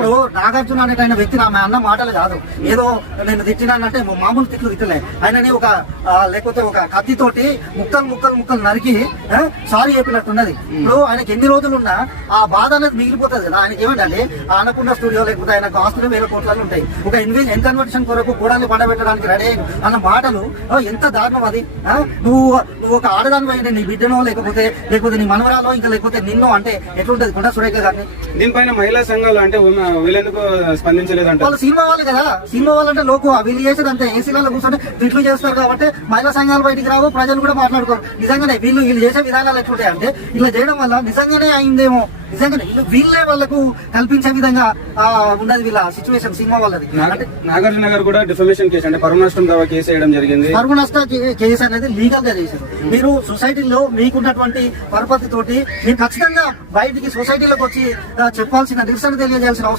ఇప్పుడు నాగార్జున అనే ఆయన వ్యక్తి ఆమె అన్న మాటలు కాదు, ఏదో నేను తిట్టినానంటే మామూలు తిట్లు తిట్టలే ఆయనని ఒక లేకపోతే ఒక కత్తితోటి ముక్కలు నరికి సారీ చెప్పినట్టున్నది. ఇప్పుడు ఆయనకి ఎన్ని రోజులున్నా ఆ బాధ అనేది మిగిలిపోతుంది కదా. ఆయనకి ఏమిటంటే ఆనకుండా స్టూడియో లేకపోతే ఆయనకు ఆస్తులు 1000 కోట్లు ఉంటాయి. ఒక ఇన్కన్వర్షన్ కొరకు కూడాలి పండబెట్టడానికి రెడీ అన్న మాటలు ఎంత దారుణం అది. నువ్వు ఒక ఆడదాని అయిన నీ బిడ్డనో లేకపోతే నీ మనవరాలో ఇంకా లేకపోతే నిన్నో అంటే ఎట్లుంటది కొండ సురేఖ గారిని. దీనిపైన మహిళా సంఘాలు అంటే వీళ్ళెందుకు స్పందించలేదంటే వాళ్ళు సినిమా వాళ్ళు కదా, సినిమా వాళ్ళు అంటే లోకు వీళ్ళు చేసేది అంతే, ఏసీలలో కూర్చొని తిట్లు చేస్తారు కాబట్టి మహిళా సంఘాలు బయటికి రావు, ప్రజలు కూడా మాట్లాడుకోరు. నిజంగానే వీళ్ళు చేసే విధానాలు ఎట్లుంటాయి అంటే ఇలా చేయడం వల్ల నిజంగానే అయిందేమో, నిజంగానే వీళ్ళే వాళ్ళకు కల్పించే విధంగా ఉన్నది వీళ్ళ సిచ్యువేషన్ సినిమా వాళ్ళది. నాగార్జున గారు కూడా డిఫమేషన్ కేసు అంటే పరువు నష్టం దావా కేసు వేయడం జరిగింది. పరువు నష్టం కేసు అనేది లీగల్ గా చేశారు. మీరు సొసైటీలో మీకున్నటువంటి పరపతి తోటి మీరు ఖచ్చితంగా బయటికి సొసైటీలోకి వచ్చి చెప్పాల్సిన నిరసన తెలియజేయాల్సిన